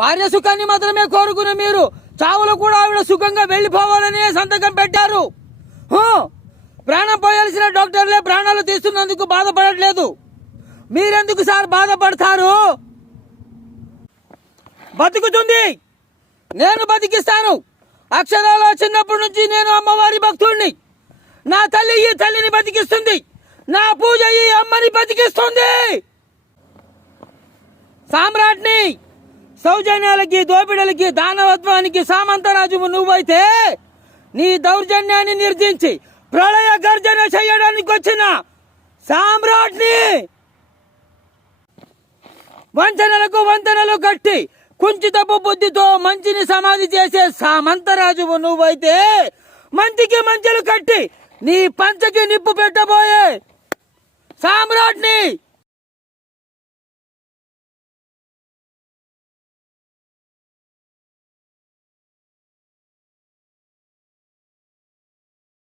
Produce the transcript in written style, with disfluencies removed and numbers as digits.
భార్య సుఖాన్ని మాత్రమే కోరుకునే మీరు చావులో కూడా ఆవిడ సుఖంగా వెళ్లిపోవాలని సంతకం పెట్టారు. ప్రాణం పోయాల్సిన డాక్టర్లే ప్రాణాలు తీస్తున్నందుకు బాధపడట్లేదు. మీరెందుకు సార్ బాధపడతారు? బతుకుతుంది, నేను బతికిస్తాను. అక్షరాల చిన్నప్పటి నుంచి నేను అమ్మవారి భక్తుడిని. నా తల్లి ఈ తల్లిని బతికిస్తుంది, నా పూజ ఈ అమ్మని బతికిస్తుంది. సామ్రాట్ని, సౌజన్యాలకి దోపిడలకి దానవత్వానికి సామంతరాజువు నువ్వైతే నీ దౌర్జన్యాన్ని నిర్దించి ప్రళయ గర్జన చేయడానికి వచ్చిన సామ్రాట్ని, వంచనలకు వంతెనలు కట్టి కుంచితపు బుద్ధితో మంచిని సమాధి చేసే సామంతరాజువు నువ్వైతే మంచికి మంచెలు కట్టి నీ పంచకి నిప్పు పెట్టబోయే సామ్రాట్ని.